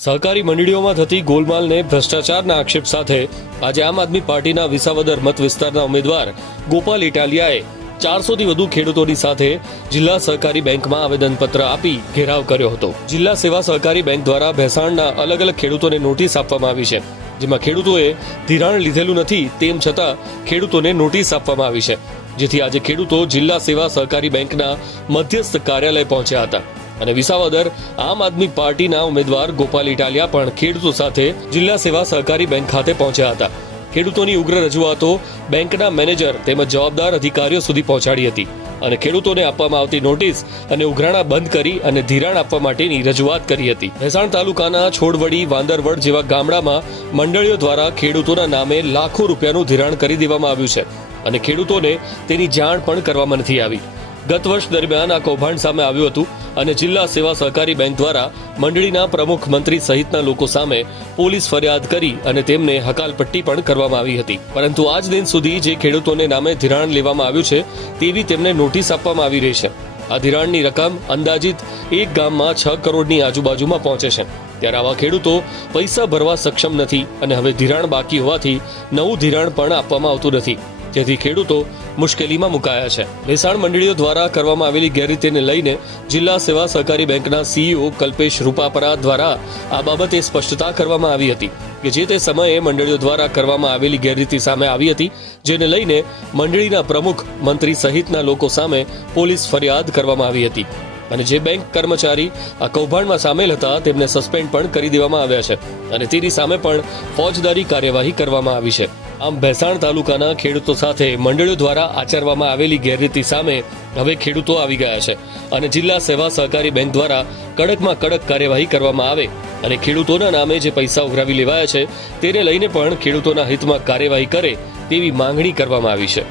સહકારી મંડળીઓમાં થતી ગોલમાલને ભ્રષ્ટાચારના આક્ષેપ સાથે આજે આમ આદમી પાર્ટીના વિસાવદર મત વિસ્તારના ઉમેદવાર ગોપાલ ઇટાલિયાએ ચારસોથી વધુ ખેડૂતોની સાથે જિલ્લા સહકારી બેંકમાં આવેદનપત્ર આપી ઘેરાવ કર્યો હતો. જિલ્લા સેવા સહકારી બેંક દ્વારા ભેસાણના અલગ અલગ ખેડૂતોને નોટિસ આપવામાં આવી છે, જેમાં ખેડૂતોએ ધિરાણ લીધેલું નથી તેમ છતાં ખેડૂતોને નોટિસ આપવામાં આવી છે, જેથી આજે ખેડૂતો જિલ્લા સેવા સહકારી બેંકના મધ્યસ્થ કાર્યાલય પહોંચ્યા હતા. અને વિસાવદર આમ આદમી પાર્ટીના ઉમેદવાર ગોપાલ ઇટાલિયા પણ ખેડૂતો સાથે જિલ્લા સેવા સહકારી બેંક ખાતે પહોંચ્યા હતા. ખેડૂતોની ઉગ્ર રજૂઆતો બેંકના મેનેજર તેમજ જવાબદાર અધિકારીઓ સુધી પહોંચાડી હતી અને ખેડૂતોને આપવામાં આવતી નોટિસ અને ઉઘરાણા બંધ કરી અને ધિરાણ આપવા માટેની રજૂઆત કરી હતી. મહેસાણ તાલુકાના છોડવડી, વાંદરવડ જેવા ગામડામાં મંડળીઓ દ્વારા ખેડૂતોના નામે લાખો રૂપિયાનું ધિરાણ કરી દેવામાં આવ્યું છે અને ખેડૂતોને તેની જાણ પણ કરવામાં નથી આવી. ગત વર્ષ દરમિયાન આ કૌભાંડ સામે આવ્યું હતું અને જિલ્લા સેવા સહકારી બેંક દ્વારા મંડળીના પ્રમુખ મંત્રી સહિતના લોકો સામે પોલીસ ફરિયાદ કરી અને તેમને હકાલપટ્ટી પણ કરવામાં આવી હતી. પરંતુ આજ દિન સુધી જે ખેડૂતોને નામે ધિરાણ લેવામાં આવ્યું છે, તેવી તેમને નોટિસ આપવામાં આવી રહી છે. આ ધિરાણની રકમ અંદાજિત એક ગામમાં છ કરોડની આજુબાજુમાં પહોંચે છે. ત્યારે આવા ખેડૂતો પૈસા ભરવા સક્ષમ નથી અને હવે ધિરાણ બાકી હોવાથી નવું ધિરાણ પણ આપવામાં આવતું નથી. જેથી ખેડૂતો મુશ્કેલીમાં મુકાયા છે. વેચાણ મંડળીઓ દ્વારા કરવામાં આવેલી ગેરરીતિને લઈને જિલ્લા સેવા સહકારી બેંકના સીઈઓ કલ્પેશ રૂપાપરા દ્વારા આ બાબતે સ્પષ્ટતા કરવામાં આવી હતી કે જે તે સમયે મંડળીઓ દ્વારા કરવામાં આવેલી ગેરરીતિ સામે આવી હતી, જેને લઈને મંડળીના પ્રમુખ, મંત્રી સહિતના લોકો સામે પોલીસ ફરિયાદ કરવામાં આવી હતી અને જે બેંક કર્મચારી આ કૌભાંડમાં સામેલ હતા, તેમને સસ્પેન્ડ પણ કરી દેવામાં આવ્યા છે અને તેની સામે પણ ફોજદારી કાર્યવાહી કરવામાં આવી છે. આમ ભેસાણ તાલુકાના ખેડૂતો સાથે મંડળીઓ દ્વારા આચરવામાં આવેલી ગેરરીતિ સામે હવે ખેડૂતો આવી ગયા છે અને જિલ્લા સેવા સહકારી બેંક દ્વારા કડકમાં કડક કાર્યવાહી કરવામાં આવે અને ખેડૂતોના નામે જે પૈસા ઉઘરાવી લેવાયા છે તેને લઈને પણ ખેડૂતોના હિતમાં કાર્યવાહી કરે તેવી માંગણી કરવામાં આવી છે.